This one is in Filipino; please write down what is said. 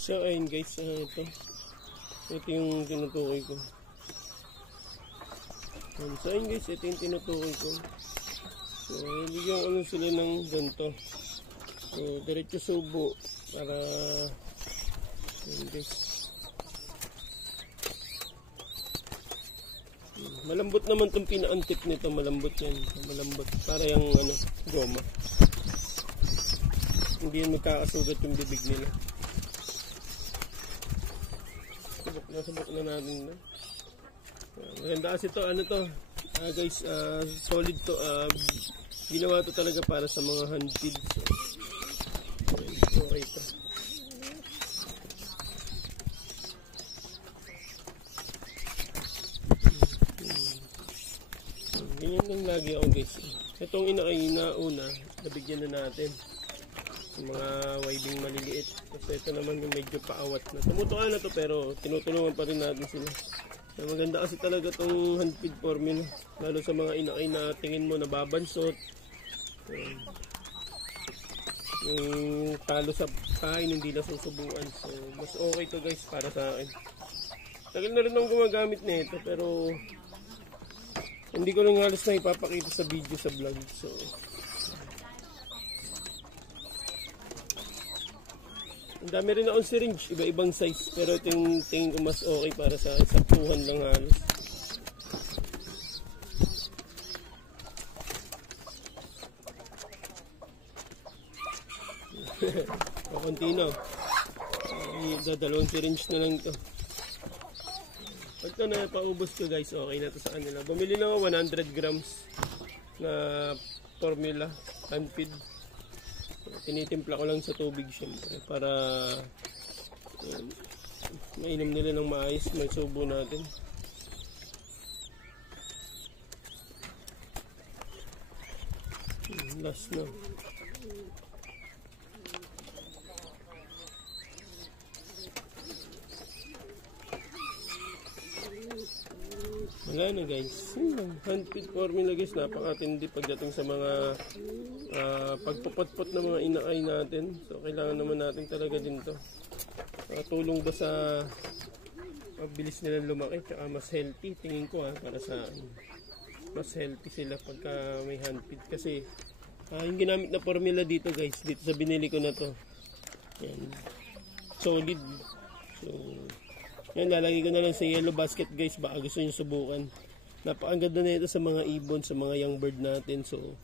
So ayun guys, ito yung tinutukoy ko. So ayun guys, ito yung tinutukoy ko. So bigyan ano sila ng ganito. So diretso subo para ayun guys. Malambot naman itong pinaantip nito, malambot yan. Malambot, para yung ano, goma. Hindi yan magkakasugat yung bibig nila. Subok na natin. Maganda kasi ito, ano to, guys, solid to. Ginawa to talaga para sa mga hand feed. So, okay ito. Ganyan lang lagi ako guys. Itong inauna, nabigyan na natin yung mga wibing maliliit. Kasi ito naman yung medyo paawat na. Tumutukan na to pero tinutulungan pa rin natin sila. So, maganda kasi talaga itong hand feed formula. Lalo sa mga inakay na tingin mo nababansot. Yung talo sa kain hindi na susubuan. So mas okay to guys para sa akin. Tagal na rin akong gumagamit na ito pero hindi ko lang halos na ipapakita sa video sa vlog. So ang dami rin akong syringe, iba-ibang size. Pero ito yung tingin ko mas okay para sa saktuhan lang halos. O konti na. Dalawang syringe na lang ito. Pag ito na paubos ko guys, okay na ito sa kanila. Bumili lang ako 100 grams na formula, hand feed. Tinitimpla ko lang sa tubig syempre para mainom nila ng maayos. May subo natin. Last na. Wala na guys. Hand feed formula guys, napakatindi pagdating sa mga pagpupot-pot ng mga inaay natin. So kailangan naman natin talaga din to. Tulong ba sa mabilis nila lumaki at mas healthy tingin ko para sa mas healthy sila pagka may hand feed. Kasi yung ginamit na formula dito guys, dito sa binili ko na to. Yan. Solid. So yan, lalagay ko na lang sa yellow basket guys, baka gusto nyo subukan. Napakaganda na ito sa mga ibon, sa mga young bird natin. So